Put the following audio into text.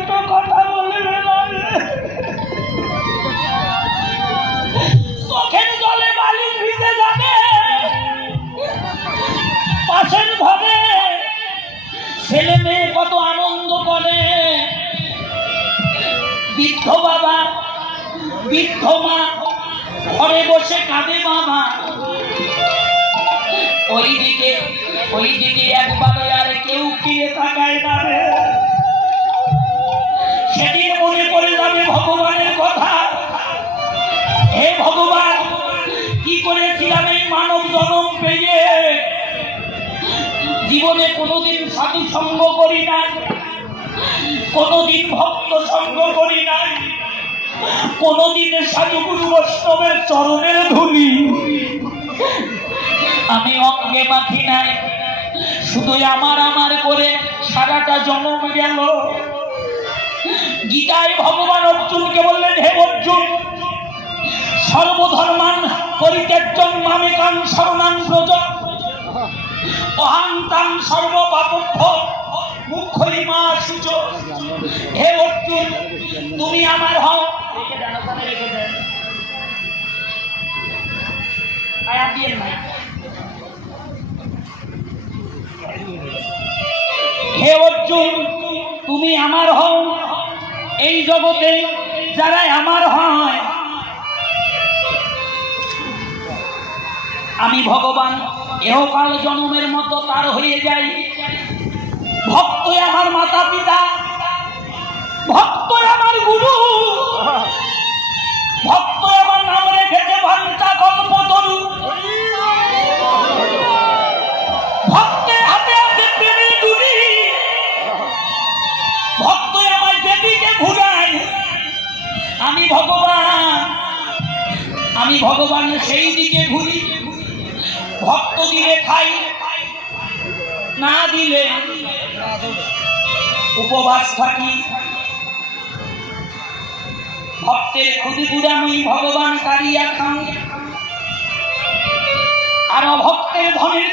দুটো কথা বলবে না চোখের জলে বালি ভিজে যাবে পাশের ঘরে ছেলে মেয়ে কত আনন্দ করে বৃদ্ধ বাবা বৃদ্ধ মা ঘরে বসে কাঁদে বাবা ওইদিকে একবারে আর কেউ ফিরে তাকায় না রে সেদিন মনে পড়ে যাবে ভগবানের কথা হে ভগবান কি করেছিলাম এই মানব জন্ম পেয়ে জীবনে কোনোদিন সাধু সঙ্গ করি নাই কোনোদিন ভক্ত সঙ্গ করি নাই কোনোদিন সাধু গুরু বৈষ্ণবের চরণের ধুলি আমি অঙ্গে মাখি নাই শুধু আমার আমার করে সারাটা জন্ম গেল গীতায় ভগবান অর্জুনকে বললেন হে অর্জুন সর্বধর্মান পরিত্যাজ্যং মামেকাং শরণাং ব্রজ অহং তাং সর্বপাপভ্যো মুখ্যই মা শুচ হে অর্জুন তুমি আমার হও হে অর্জুন তুমি আমার হও এই জগতে যারা আমার হয় আমি ভগবান এহকাল জন্মের মতো তার হয়ে যাই ভক্ত আমার মাতা পিতা ভক্ত আমার গুরু ভক্ত আমার নাম রেখেছে ভান্তা কল্পতরু ভক্তের হাতে আছে প্রেমের ডুরি ভক্ত আমার যেদিকে ঘুরায় আমি ভগবান সেই দিকে ঘুরি ভক্ত দিলে খাই না দিলে উপবাস থাকি ভক্তের ক্ষুদিপুরামি ভগবান কারিয়া খান আর ভক্তের ধনের দিকে